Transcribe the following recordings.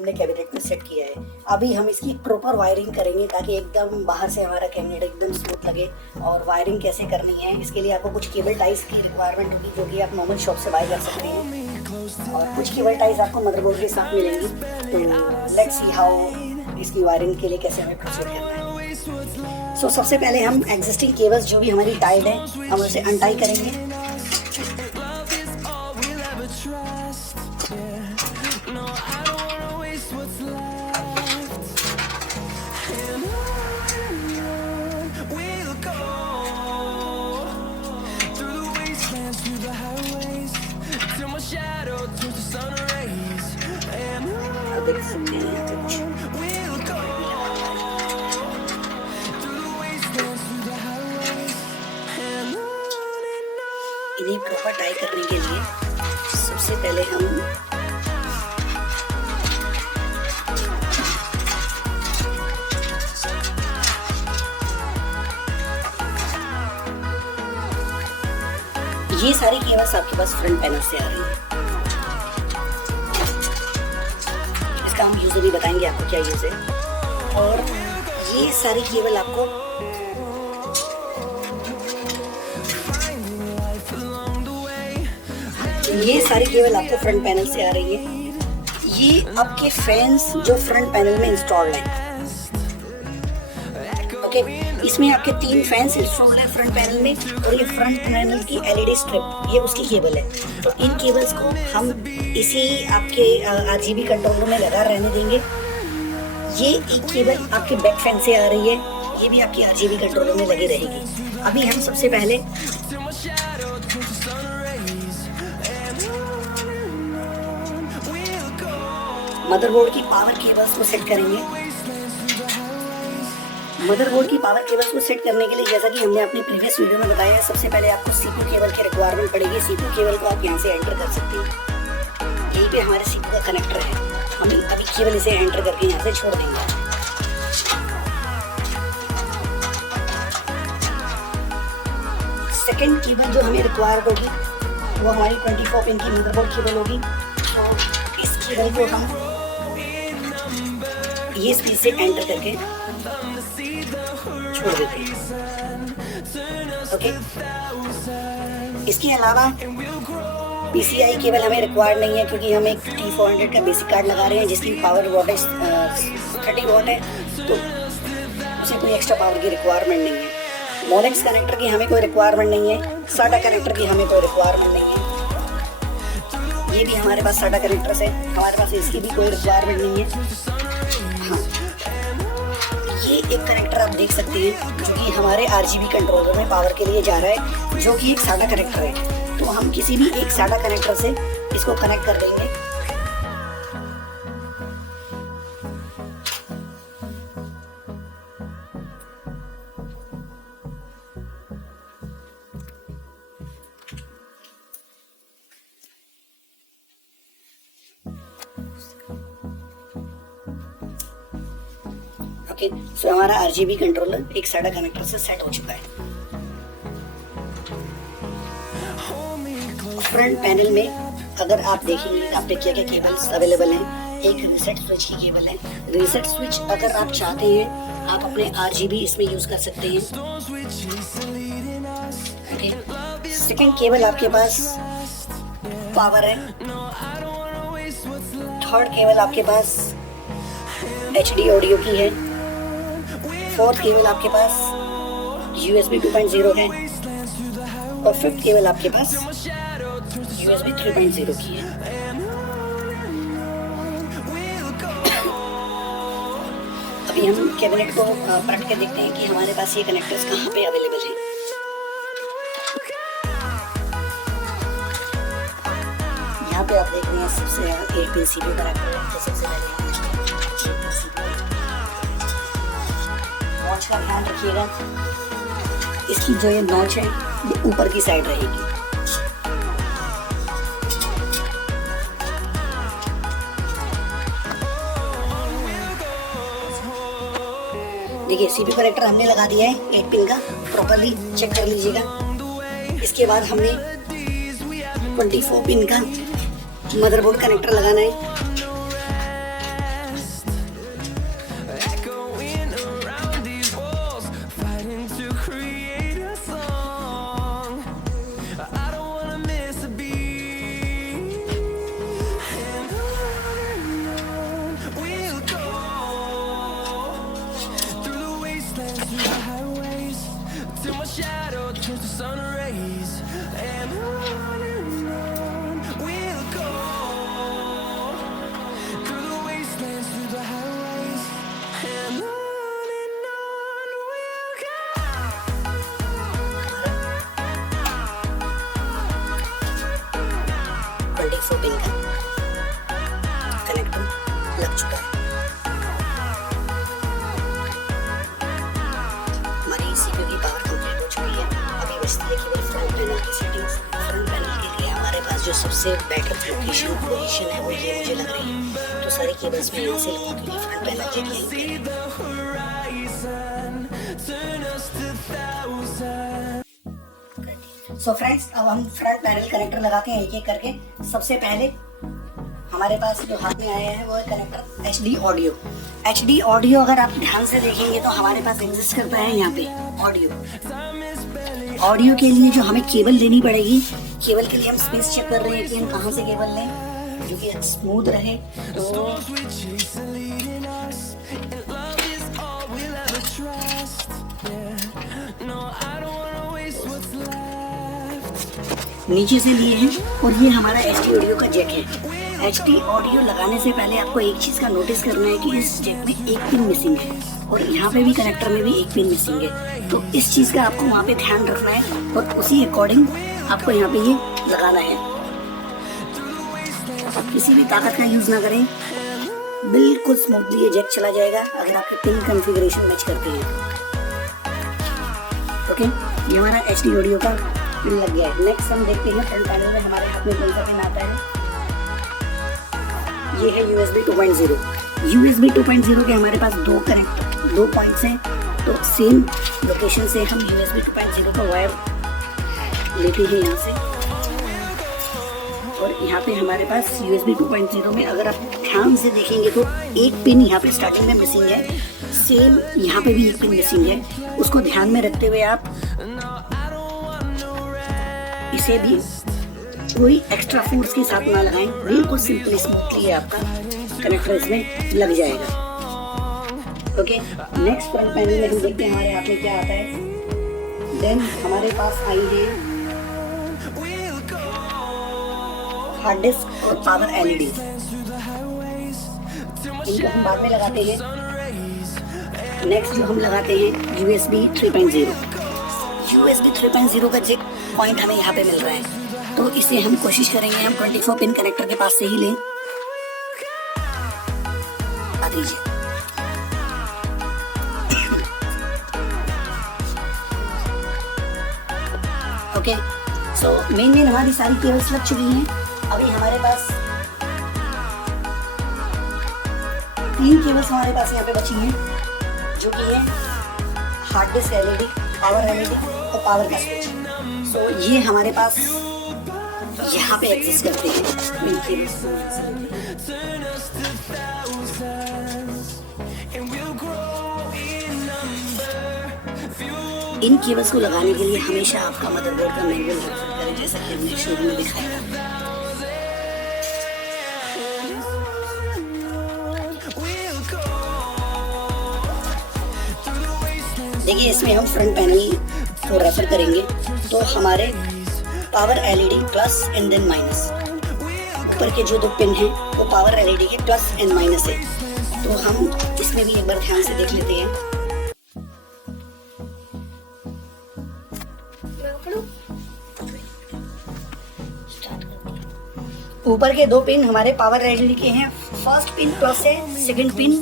हमने कैबिनेट में सेट किया है। अभी हम इसकी प्रॉपर वायरिंग करेंगे ताकि एकदम बाहर से हमारा कैबिनेट एकदम स्मूथ लगे। और वायरिंग कैसे करनी है इसके लिए आपको कुछ केबल टाइज की रिक्वायरमेंट होगी, जो कि आप नॉर्मल शॉप से बाय कर सकते हैं, और कुछ केबल टाइज आपको मदरबोर्ड के साथ मिलेंगी। तो लेट्स सी हाउ इसकी वायरिंग के लिए कैसे हमें प्रोसीड करना है। सो सबसे पहले हम एग्जिस्टिंग केबल्स जो भी हमारी टाइड है हम उसे अनटाई करेंगे। देख सकते हैं यहाँ पे कुछ इन्हें प्रॉपर टाई करने के लिए सबसे पहले हम ये सारी केबल्स आपके पास फ्रंट पैनल से आ रही है। इसका हम यूजुअली बताएंगे आपको क्या यूज है। और ये सारी केबल आपको फ्रंट पैनल से आ रही है। ये आपके फैंस जो फ्रंट पैनल में इंस्टॉल्ड हैं। ओके, इसमें आपके 3 फैंस इंस्टॉल्ड है फ्रंट पैनल में, और ये फ्रंट पैनल की एलईडी स्ट्रिप ये उसकी केबल है। तो इन केबल्स को हम इसी आपके आरजीबी कंट्रोलर में लगा रहने देंगे। ये एक केबल आपके बैक फैन से आ रही है, ये भी आपकी आरजीबी कंट्रोलर में लगी रहेगी। अभी हम सबसे पहले मदरबोर्ड की पावर केबल्स को सेट करेंगे। मदरबोर्ड की पावर केबल्स को सेट करने के लिए, जैसा कि हमने अपनी प्रीवियस वीडियो में बताया है, सबसे पहले आपको सीपीयू केबल की रिक्वायरमेंट पड़ेगी। सीपीयू केबल को आप यहाँ से एंटर कर सकते हैं। यहीं पे हमारे सीपीयू का कनेक्टर है, हम अभी केबल इसे एंटर करके यहाँ से छोड़ देंगे। सेकेंड केबल जो हमें रिक्वायर्ड होगी वो हमारी 24 पिन की मदरबोर्ड केबल होगी। तो इस केबल को हम ये स्पीड से एंटर करके छोड़ देते हैं। ओके, इसके अलावा पीसीआई केबल हमें रिक्वायर्ड नहीं है, क्योंकि हम एक T400 का बेसिक कार्ड लगा रहे हैं जिसकी पावर वोल्टेज 30 वॉट है, तो उसे कोई एक्स्ट्रा पावर की रिक्वायरमेंट नहीं है। मोलेक्स कनेक्टर की हमें कोई रिक्वायरमेंट नहीं है। साडा कनेक्टर की हमें कोई रिक्वायरमेंट नहीं है। ये भी हमारे पास साडा कनेक्टर्स है, हमारे पास इसकी भी कोई रिक्वायरमेंट नहीं है। ये एक कनेक्टर आप देख सकते हैं जो कि हमारे आरजीबी कंट्रोलर में पावर के लिए जा रहा है, जो कि एक साडा कनेक्टर है। तो हम किसी भी एक साडा कनेक्टर से इसको कनेक्ट कर देंगे। ओके, सो हमारा आरजीबी कंट्रोलर एक साडा कनेक्टर से सेट हो चुका है। फ्रंट पैनल में अगर आप देखेंगे आप पे क्या क्या केबल्स अवेलेबल हैं। एक रीसेट स्विच की केबल है। रीसेट स्विच अगर आप चाहते हैं आप अपने आरजीबी इसमें यूज कर सकते हैं। ओके, सेकंड केबल आपके पास पावर है। थर्ड केबल आपके पास एचडी ऑडियो की है। फोर्थ केबल आपके पास USB 2.0 है, और फिफ्थ केबल आपके पास USB 3.0 की है। अभी हम कैबिनेट को पलट के देखते हैं कि हमारे पास ये कनेक्टर्स कहाँ पे अवेलेबल हैं। यहाँ पे आप देख रहे हैं सबसे 8 पिन CPU कनेक्टर है। तो सबसे पहले नॉच का ध्यान रखिएगा, इसकी जो ये नॉच है ये ऊपर की साइड रहेगी। देखिए सीपीयू कनेक्टर हमने लगा दिया है 8 पिन का, प्रॉपर्ली चेक कर लीजिएगा। इसके बाद हमने 24 पिन का मदरबोर्ड कनेक्टर लगाना है। चुका है। हमारी CPU की पावर कंप्लीट हो चुकी है। अभी बचती है केवल फ्रंट पैनल की सेटिंग्स। फ्रंट पैनल के लिए हमारे पास जो सबसे बेटर पोजीशन है वो ये मुझे लग रही है। तो सारी केबल्स मैं यहाँ से लूँगा क्योंकि फ्रंट पैनल जेक यहीं पे है। सो फ्रेंड्स, अब हम फ्रंट पैनल कनेक्टर लगाते हैं एक एक करके। सबसे पहले हमारे पास जो हाथ में आया है वो है connector HD audio. HD audio अगर आप ध्यान से देखेंगे तो हमारे पास एग्जिस्ट करता है यहाँ पे ऑडियो। ऑडियो के लिए जो हमें केबल लेनी पड़ेगी, केबल के लिए हम स्पेस चेक कर रहे हैं कि हम कहाँ से केबल लें जो कि स्मूथ रहे। तो नीचे से लिए हैं और ये हमारा HD ऑडियो का जैक है। HD ऑडियो लगाने से पहले आपको एक चीज़ का नोटिस करना है कि इस जैक में एक पिन मिसिंग है और यहाँ पे भी कनेक्टर में भी एक पिन मिसिंग है। तो इस चीज़ का आपको वहाँ पे ध्यान रखना है और उसी अकॉर्डिंग आपको यहाँ पे ये लगाना है। किसी भी ताकत का यूज़ ना करें, बिल्कुल स्मूथली ये जैक चला जाएगा अगर आपके पिन कॉन्फ़िगरेशन मैच करते हैं। ओके, ये हमारा HD ऑडियो का पिन लग गया है। नेक्स्ट हम देखते हैं फ्रंट पैनल में हमारे हाथ में कौन सा पिन आता है। ये है USB 2.0। USB 2.0 के हमारे पास दो पॉइंट्स हैं। तो सेम लोकेशन से हम USB 2.0 का वायर लेते हैं यहाँ से और यहाँ पे हमारे पास USB 2.0 में अगर आप ध्यान से देखेंगे तो एक पिन यहाँ पे स्टार्टिंग में मिसिंग है। सेम यहाँ पे भी एक पिन मिसिंग है। उसको ध्यान में रखते हुए आप इसे भी कोई एक्स्ट्रा फोर्स के साथ ना लगाएं, बिल्कुल सिंपली स्मूथली आपका कनेक्टर इसमें लग जाएगा। ओके, नेक्स्ट फ्रंट पैनल में हम देखते हैं हमारे हाथ में क्या आता है। देन हमारे पास आई है हार्ड डिस्क और पावर LED। इनको हम बाद में लगाते हैं। नेक्स्ट जो हम लगाते हैं USB 3.0। USB 3.0 का जैक पॉइंट हमें यहाँ पे मिल रहा है तो इसे हम कोशिश करेंगे हम 24 पिन कनेक्टर के पास से ही लें। आ दीजिए। ओके, सो मेन हमारी सारी केबल्स लग चुकी हैं। अभी हमारे पास 3 केबल्स हमारे पास यहाँ पे बची हैं जो कि है hard disk LED, power LED और पावर का स्विच। सो ये हमारे पास यहाँ पे एग्जिस्ट करते हैं। इन केबल्स को लगाने के लिए हमेशा आपका मदरबोर्ड का मैनुअल रेफर करें, जैसा कि हमने शुरू में दिखाया। देखिए, इसमें हम फ्रंट पैनल को रेफर करेंगे तो हमारे power LED plus and then minus, ऊपर के जो 2 पिन हैं वो पावर LED के प्लस एंड माइनस है। तो हम इसमें भी एक बार ध्यान से देख लेते हैं। ऊपर के 2 पिन हमारे पावर LED के हैं। फर्स्ट पिन प्लस है, सेकंड पिन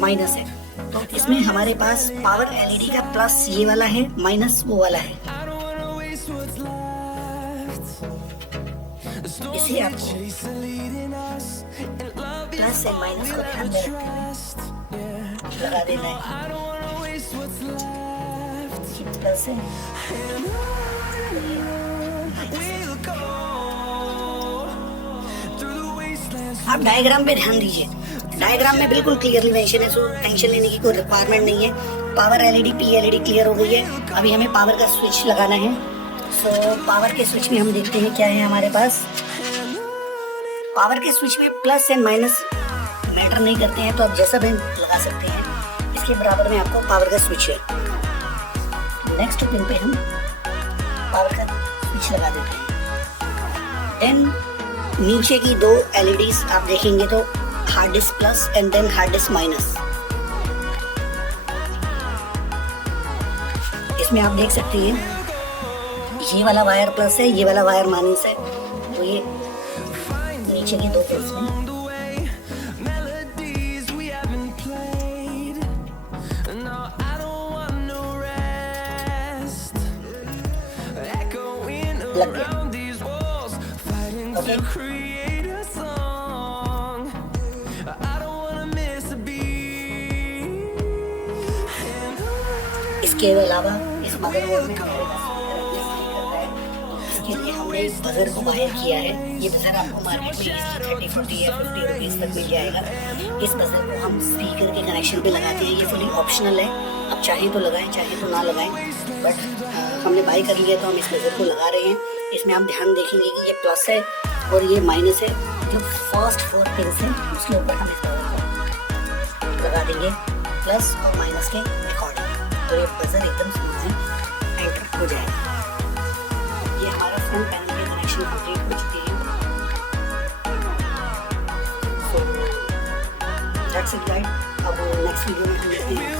माइनस है। तो इसमें हमारे पास पावर LED का प्लस ये वाला है, माइनस वो वाला है। इसे आपको प्लस एंड माइनस को ध्यान में रखते हुए लगा देना है। प्लस है, आप डायग्राम पे ध्यान दीजिए। डायग्राम में बिल्कुल क्लियरली मेंशन है, सो टेंशन लेने की कोई रिक्वायरमेंट नहीं है। पावर LED PLED क्लियर हो गई है। अभी हमें पावर का स्विच लगाना है। सो पावर के स्विच में हम देखते हैं क्या है हमारे पास। पावर के स्विच में प्लस एंड माइनस मैटर नहीं करते हैं, तो आप जैसा भी लगा सकते हैं। इसके बराबर में आपको पावर का स्विच है। नेक्स्ट पिन पे हम पावर का स्विच लगा देते हैं। देन नीचे की 2 LEDs आप देखेंगे तो hard disk plus and then hard disk minus. इसमें आप देख सकते हैं ये वाला वायर प्लस है, ये वाला वायर माइनस है। तो ये नीचे की 2 पिन्स में लग गया। ओके, इसके अलावा इस मदरबोर्ड में हमें इसके लिए हमने इस बजर को बाहर किया है। ये बजर आपको मार्केट में इजीली 30-40 या 50 रुपीज़ तक मिल जाएगा। इस बजर को हम स्पीकर के कनेक्शन पे लगाते हैं। ये फुली ऑप्शनल है, आप चाहें तो लगाएं, चाहें तो ना लगाएं, बट हमने बाई कर लिया तो हम इस बजर को लगा रहे हैं। इसमें आप ध्यान देखेंगे कि ये प्लस है और ये माइनस है। जो फर्स्ट 4 पिन है उसके ऊपर हम इस बजर को लगा देंगे प्लस और माइनस के अकॉर्डिंग, तो ये बजर एकदम स्मूथ है, एंटर हो जाएगा। ये हमारा फ्रंट पैनल के कनेक्शन कंप्लीट हो चुके हैं। So that's it guys. अब नेक्स्ट वीडियो में हम देखते हैं